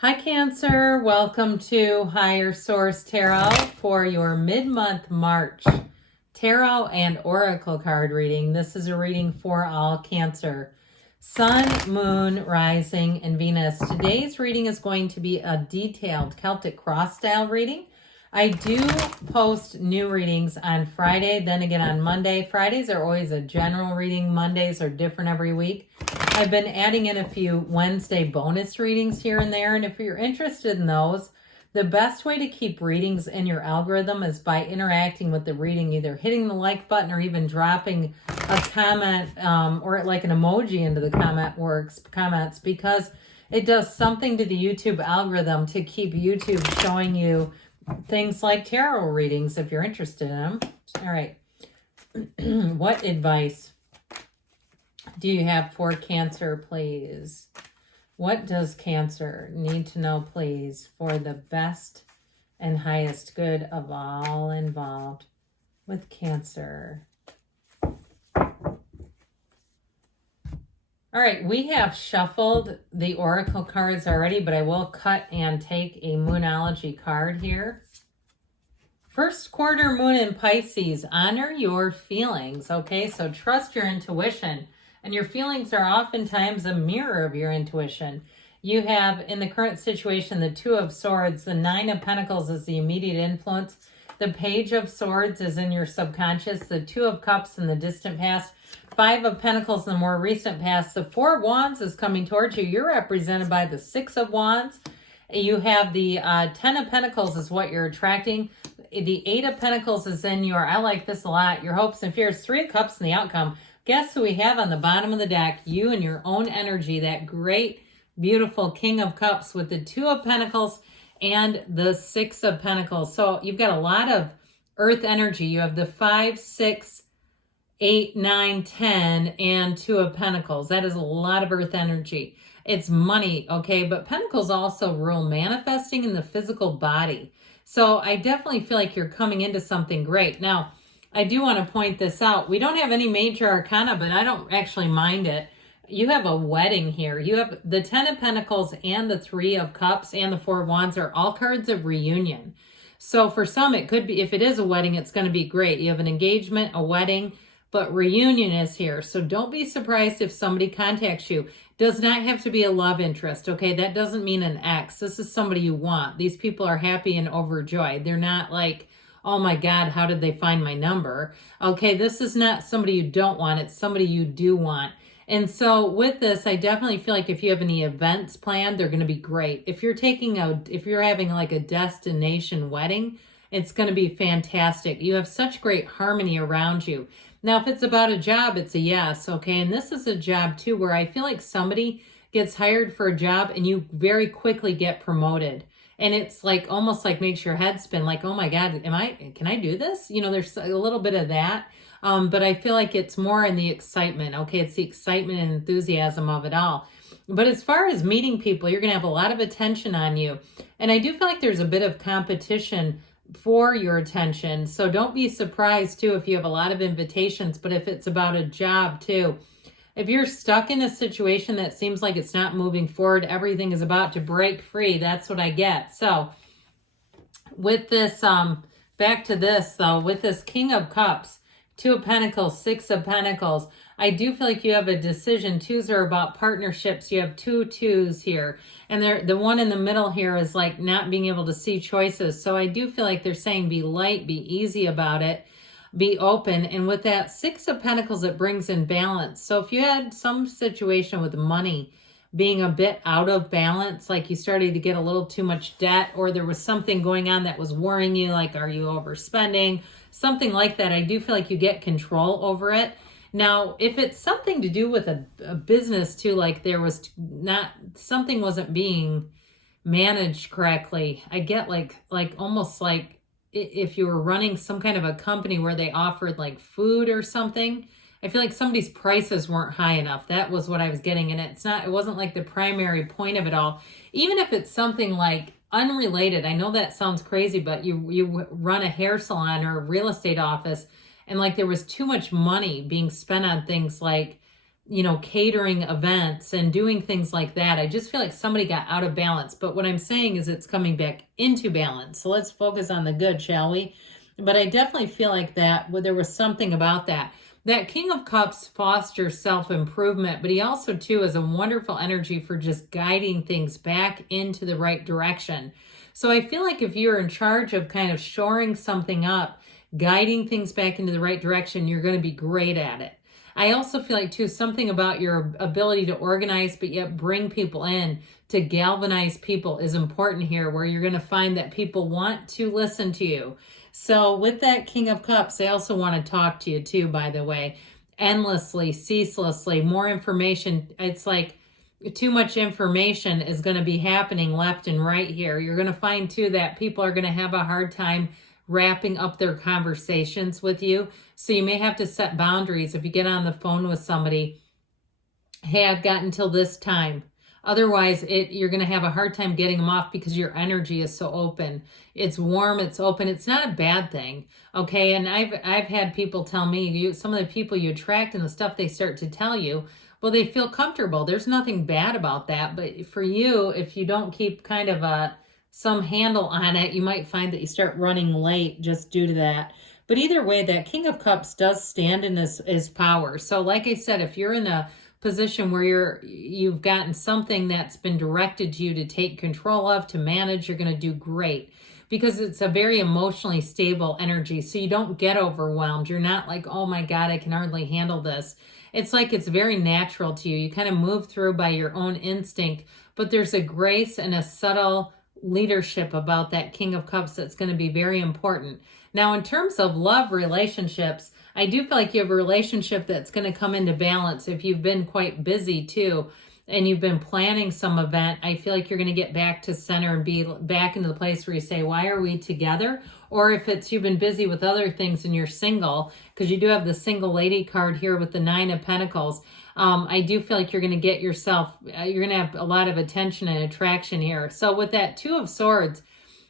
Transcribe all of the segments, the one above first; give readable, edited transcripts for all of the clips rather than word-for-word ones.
Hi Cancer, welcome to Higher Source Tarot for your mid-month March tarot and oracle card reading. This is a reading for all Cancer. Sun, Moon, Rising, and Venus. Today's reading is going to be a detailed Celtic cross style reading. I do post new readings on Friday, then again on Monday. Fridays are always a general reading. Mondays are different every week. I've been adding in a few Wednesday bonus readings here and there, and if you're interested in those, the best way to keep readings in your algorithm is by interacting with the reading, either hitting the like button or even dropping a comment or like an emoji into the comments, because it does something to the YouTube algorithm to keep YouTube showing you things like tarot readings if you're interested in them. All right. What advice do you have for Cancer, please? What does Cancer need to know, please, for the best and highest good of all involved with Cancer? All right, we have shuffled the oracle cards already, but I will cut and take a Moonology card here. First quarter moon in Pisces, honor your feelings, okay? So trust your intuition, and your feelings are oftentimes a mirror of your intuition. You have, in the current situation, the Two of Swords. The Nine of Pentacles is the immediate influence. The Page of Swords is in your subconscious. The Two of Cups in the distant past. Five of Pentacles in the more recent past. The Four of Wands is coming towards you. You're represented by the Six of Wands. You have the Ten of Pentacles is what you're attracting. The Eight of Pentacles is in your, I like this a lot, your hopes and fears. Three of Cups in the outcome. Guess who we have on the bottom of the deck? You and your own energy, that great, beautiful King of Cups with the Two of Pentacles and the Six of Pentacles. So you've got a lot of earth energy. You have the 5, 6, 8, 9, 10, and Two of Pentacles. That is a lot of earth energy. It's money, okay? But Pentacles also rule manifesting in the physical body. So I definitely feel like you're coming into something great. Now, I do want to point this out. We don't have any major arcana, but I don't actually mind it. You have a wedding here. You have the Ten of Pentacles and the Three of Cups and the Four of Wands are all cards of reunion. So for some, it could be, if it is a wedding, it's going to be great. You have an engagement, a wedding, but reunion is here. So don't be surprised if somebody contacts you. Does not have to be a love interest, okay? That doesn't mean an ex. This is somebody you want. These people are happy and overjoyed. They're not like, oh my God, how did they find my number? Okay, this is not somebody you don't want. It's somebody you do want. And so with this, I definitely feel like if you have any events planned, they're going to be great. If you're having like a destination wedding, it's going to be fantastic. You have such great harmony around you. Now, if it's about a job, it's a yes, okay? And this is a job too where I feel like somebody gets hired for a job and you very quickly get promoted. And it's like almost like makes your head spin like, oh my God, can I do this? You know, there's a little bit of that. But I feel like it's more in the excitement. Okay, it's the excitement and enthusiasm of it all. But as far as meeting people, you're going to have a lot of attention on you. And I do feel like there's a bit of competition for your attention. So don't be surprised too if you have a lot of invitations, but if it's about a job too. If you're stuck in a situation that seems like it's not moving forward, everything is about to break free. That's what I get. So with this, back to this though, with this King of Cups, Two of Pentacles, Six of Pentacles, I do feel like you have a decision. Twos are about partnerships. You have two twos here. And the one in the middle here is like not being able to see choices. So I do feel like they're saying be light, be easy about it, be open. And with that Six of Pentacles, it brings in balance. So if you had some situation with money being a bit out of balance, like you started to get a little too much debt, or there was something going on that was worrying you, like are you overspending, something like that, I do feel like you get control over it. Now, if it's something to do with a business too, like there was not, something wasn't being managed correctly, I get like almost like if you were running some kind of a company where they offered like food or something, I feel like somebody's prices weren't high enough. That was what I was getting. And it wasn't like the primary point of it all. Even if it's something like unrelated, I know that sounds crazy, but you run a hair salon or a real estate office, and like there was too much money being spent on things like catering events and doing things like that. I just feel like somebody got out of balance. But what I'm saying is it's coming back into balance. So let's focus on the good, shall we? But I definitely feel like that there was something about that. That King of Cups fosters self-improvement, but he also, too, is a wonderful energy for just guiding things back into the right direction. So I feel like if you're in charge of kind of shoring something up, guiding things back into the right direction, you're going to be great at it. I also feel like, too, something about your ability to organize, but yet bring people in to galvanize people is important here, where you're going to find that people want to listen to you. So with that King of Cups, they also want to talk to you too, by the way, endlessly, ceaselessly, more information. It's like too much information is going to be happening left and right here. You're going to find too that people are going to have a hard time wrapping up their conversations with you. So you may have to set boundaries. If you get on the phone with somebody, hey, I've got until this time. Otherwise, you're going to have a hard time getting them off because your energy is so open. It's warm, it's open. It's not a bad thing, okay? And I've had people tell me, some of the people you attract and the stuff they start to tell you, well, they feel comfortable. There's nothing bad about that. But for you, if you don't keep kind of some handle on it, you might find that you start running late just due to that. But either way, that King of Cups does stand in his power. So like I said, if you're in a position where you've gotten something that's been directed to you to take control of, to manage, you're going to do great, because it's a very emotionally stable energy. So you don't get overwhelmed. You're not like, oh my God, I can hardly handle this. It's like it's very natural to you. You kind of move through by your own instinct, but there's a grace and a subtle leadership about that King of Cups that's going to be very important. Now, in terms of love relationships, I do feel like you have a relationship that's going to come into balance if you've been quite busy too, and you've been planning some event. I feel like you're going to get back to center and be back into the place where you say, why are we together? Or if it's you've been busy with other things and you're single, because you do have the single lady card here with the 9 of Pentacles. I do feel like you're going to get yourself, you're going to have a lot of attention and attraction here. So with that 2 of Swords,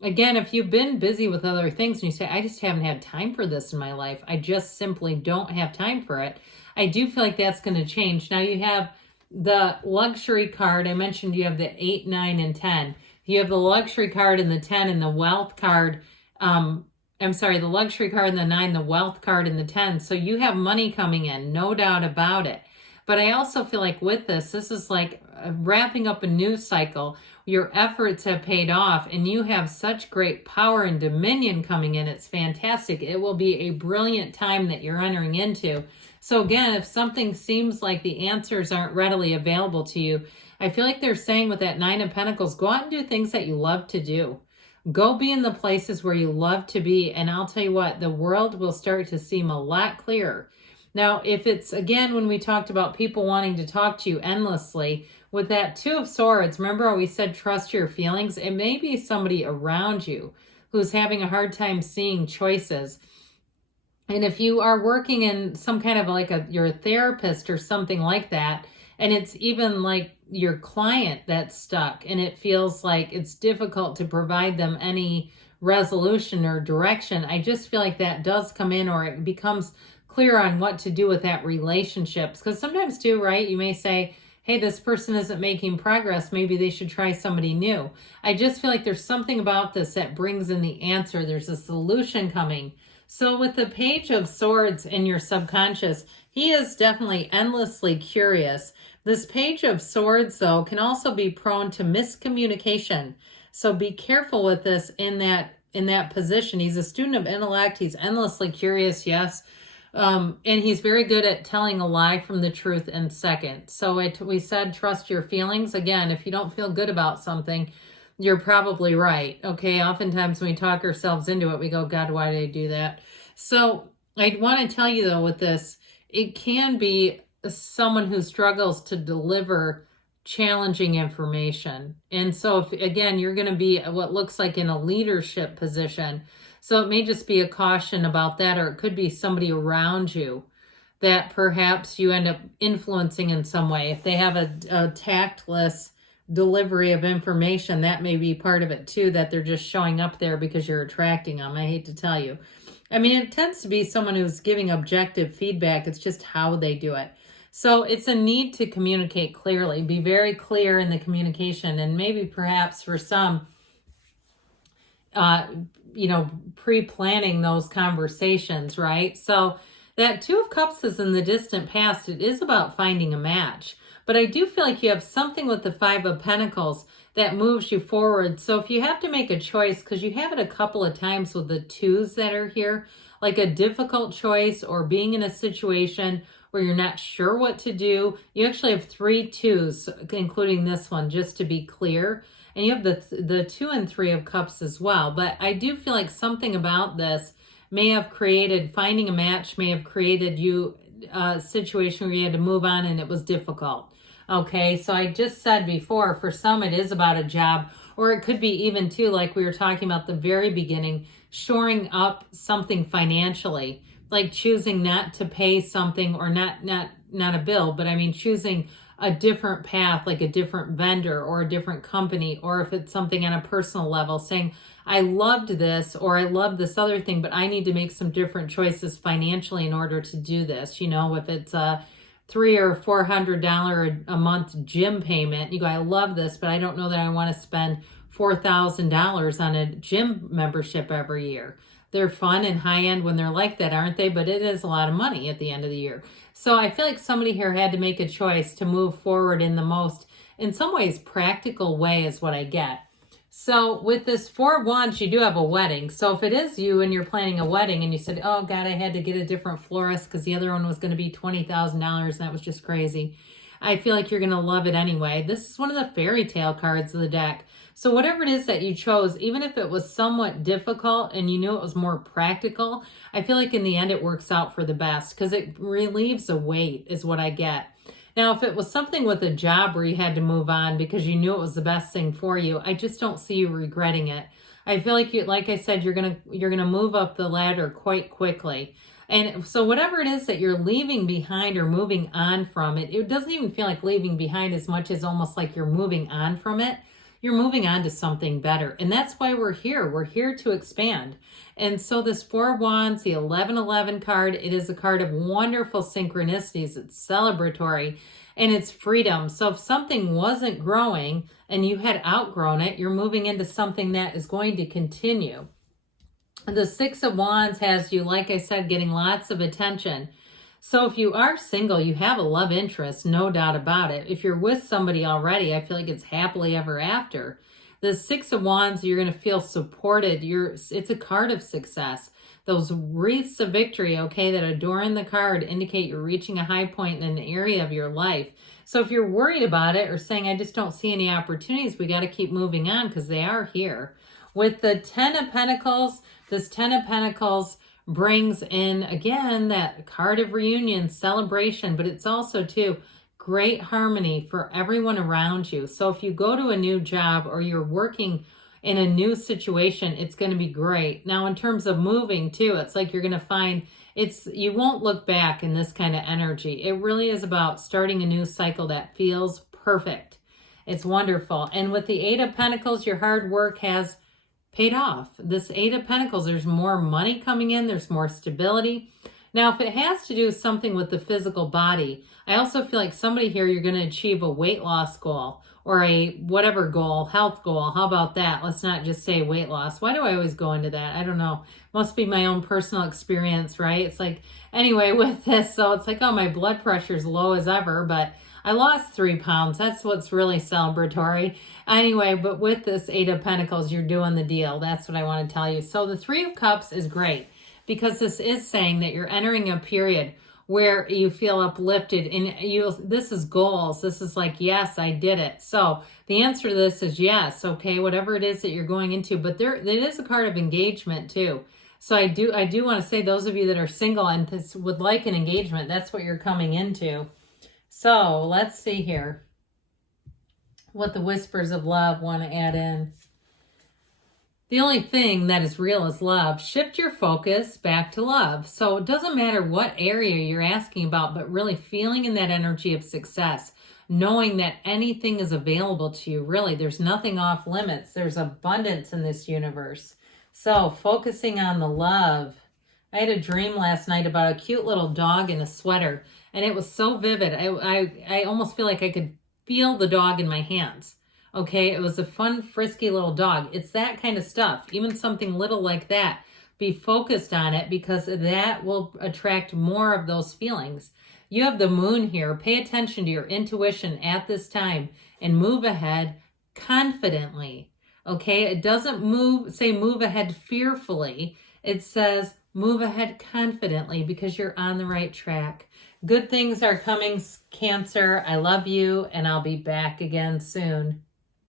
again, if you've been busy with other things and you say, I just haven't had time for this in my life, I just simply don't have time for it, I do feel like that's going to change. Now you have the luxury card. I mentioned you have the 8, 9, and 10. You have the luxury card and the 10 and the wealth card. The luxury card and the 9, the wealth card and the 10. So you have money coming in, no doubt about it. But I also feel like with this is like wrapping up a new cycle. Your efforts have paid off and you have such great power and dominion coming in. It's fantastic. It will be a brilliant time that you're entering into. So again, if something seems like the answers aren't readily available to you, I feel like they're saying with that 9 of Pentacles, go out and do things that you love to do. Go be in the places where you love to be. And I'll tell you what, the world will start to seem a lot clearer. Now, if it's, again, when we talked about people wanting to talk to you endlessly, with that 2 of Swords, remember how we said trust your feelings? It may be somebody around you who's having a hard time seeing choices. And if you are working in some kind of like you're a therapist or something like that, and it's even like your client that's stuck and it feels like it's difficult to provide them any resolution or direction, I just feel like that does come in, or it becomes clear on what to do with that relationship. Because sometimes too, right, you may say, hey, this person isn't making progress. Maybe they should try somebody new. I just feel like there's something about this that brings in the answer. There's a solution coming. So with the Page of Swords in your subconscious, he is definitely endlessly curious. This Page of Swords, though, can also be prone to miscommunication. So be careful with this in that position. He's a student of intellect. He's endlessly curious, yes. And he's very good at telling a lie from the truth in seconds. So we said trust your feelings. Again, if you don't feel good about something, you're probably right. Okay, oftentimes when we talk ourselves into it, we go, God, why did I do that? So I want to tell you, though, with this, it can be someone who struggles to deliver challenging information. And so, if, again, you're going to be what looks like in a leadership position. So it may just be a caution about that, or it could be somebody around you that perhaps you end up influencing in some way. If they have a tactless delivery of information, that may be part of it too, that they're just showing up there because you're attracting them. I hate to tell you. I mean, it tends to be someone who's giving objective feedback. It's just how they do it. So it's a need to communicate clearly, be very clear in the communication, and maybe perhaps for some, uh, pre-planning those conversations, right? So that Two of Cups is in the distant past. It is about finding a match. But I do feel like you have something with the Five of Pentacles that moves you forward. So if you have to make a choice, because you have it a couple of times with the twos that are here, like a difficult choice or being in a situation where you're not sure what to do. You actually have 3 twos, including this one, just to be clear. And you have the 2 and 3 of Cups as well. But I do feel like something about this may have created, finding a match may have created you a situation where you had to move on and it was difficult. Okay, so I just said before, for some it is about a job, or it could be even too, like we were talking about the very beginning, shoring up something financially, like choosing not to pay something, or not a bill, but I mean choosing a different path, like a different vendor or a different company, or if it's something on a personal level, saying, I loved this or I love this other thing, but I need to make some different choices financially in order to do this. If it's a $300 or $400 a month gym payment, you go, I love this, but I don't know that I want to spend $4,000 on a gym membership every year. They're fun and high end when they're like that, aren't they? But it is a lot of money at the end of the year. So I feel like somebody here had to make a choice to move forward in the most, in some ways, practical way is what I get. So with this 4 of Wands, you do have a wedding. So if it is you and you're planning a wedding and you said, oh God, I had to get a different florist because the other one was going to be $20,000 and that was just crazy, I feel like you're going to love it anyway. This is one of the fairy tale cards of the deck. So whatever it is that you chose, even if it was somewhat difficult and you knew it was more practical, I feel like in the end it works out for the best because it relieves a weight is what I get. Now, if it was something with a job where you had to move on because you knew it was the best thing for you, I just don't see you regretting it. I feel like like I said, you're gonna move up the ladder quite quickly. And so whatever it is that you're leaving behind or moving on from it, it doesn't even feel like leaving behind as much as almost like you're moving on from it. You're moving on to something better. And that's why we're here. We're here to expand. And so this 4 of Wands, the 1111 card, it is a card of wonderful synchronicities. It's celebratory and it's freedom. So if something wasn't growing and you had outgrown it, you're moving into something that is going to continue. The 6 of Wands has you, like I said, getting lots of attention. So if you are single, you have a love interest, no doubt about it. If you're with somebody already, I feel like it's happily ever after. The 6 of Wands, you're going to feel supported. It's a card of success. Those wreaths of victory, okay, that adorn the card indicate you're reaching a high point in an area of your life. So if you're worried about it or saying, I just don't see any opportunities, we got to keep moving on because they are here. With the 10 of Pentacles, this 10 of Pentacles brings in, again, that card of reunion, celebration, but it's also, too, great harmony for everyone around you. So if you go to a new job or you're working in a new situation, it's going to be great. Now, in terms of moving, too, it's like you're going to find you won't look back in this kind of energy. It really is about starting a new cycle that feels perfect. It's wonderful. And with the 8 of Pentacles, your hard work has paid off. This 8 of Pentacles, there's more money coming in. There's more stability. Now, if it has to do something with the physical body, I also feel like somebody here, you're going to achieve a weight loss goal or a whatever goal, health goal. How about that? Let's not just say weight loss. Why do I always go into that? I don't know. Must be my own personal experience, right? It's like, anyway, with this, so it's like, oh, my blood pressure's low as ever, but I lost 3 pounds. That's what's really celebratory. Anyway, but with this 8 of Pentacles, you're doing the deal. That's what I want to tell you. So the 3 of Cups is great because this is saying that you're entering a period where you feel uplifted and this is goals. This is like, yes, I did it. So the answer to this is yes. Okay, whatever it is that you're going into, but it is a card of engagement too. So I do want to say, those of you that are single and would like an engagement, that's what you're coming into. So let's see here what the whispers of love want to add in. The only thing that is real is love. Shift your focus back to love. So it doesn't matter what area you're asking about, but really feeling in that energy of success, knowing that anything is available to you. Really, there's nothing off limits. There's abundance in this universe. So focusing on the love. I had a dream last night about a cute little dog in a sweater, and it was so vivid. I almost feel like I could feel the dog in my hands. Okay, it was a fun, frisky little dog. It's that kind of stuff. Even something little like that. Be focused on it because that will attract more of those feelings. You have the moon here. Pay attention to your intuition at this time and move ahead confidently. Okay, it doesn't move ahead fearfully. It says move ahead confidently because you're on the right track. Good things are coming, Cancer. I love you, and I'll be back again soon.